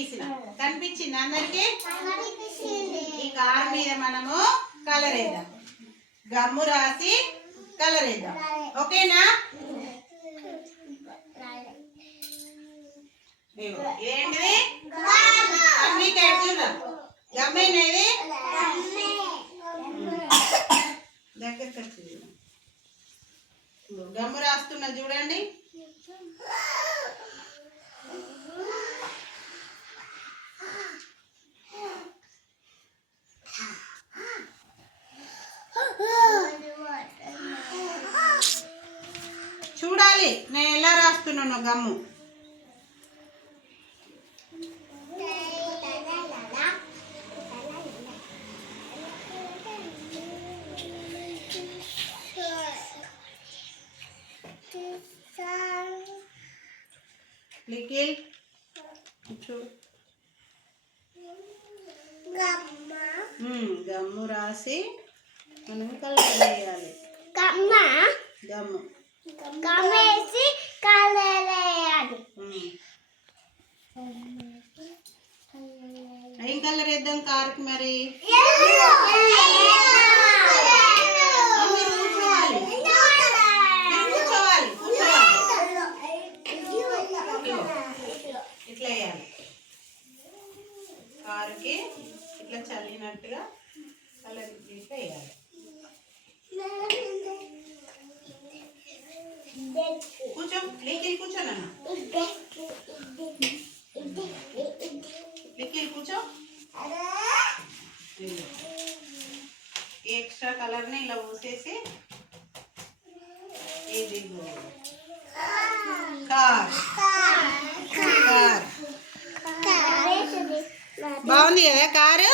గీసిన కనిపించింది అందరికి. ఈ కారు మీద మనము కలర్ వేద్దాం, గమ్ము రాసి కలర్ వేద్దాం. ఓకేనా? ఇదేంటిది? అన్ని చూడ గమ్మేనేది దగ్గరికి వచ్చింది. గమ్ము రాస్తున్నా చూడండి. చూడాలి నేను ఎలా రాస్తున్నాను గమ్ము. నిఖిల్ గమ్ము రాసి మనం కలర్ వేయాలి. గమ్ము వేసి కలర్ వేయాలి. ఏం కలర్ వేద్దాం కారుకి మరి? ఇట్లా వేయాలి. కారుకి ఇట్లా చల్లినట్టుగా కలర్ ఇట్లా వేయాలి. కూర్చో లిఖిల్, కూర్చోనన్నా లిఖిల్ కూర్చో. ఎక్స్ట్రా కలర్ని ఇలా పూసేసి ఇది కార్ కార్ బాగుంది కదా కారు.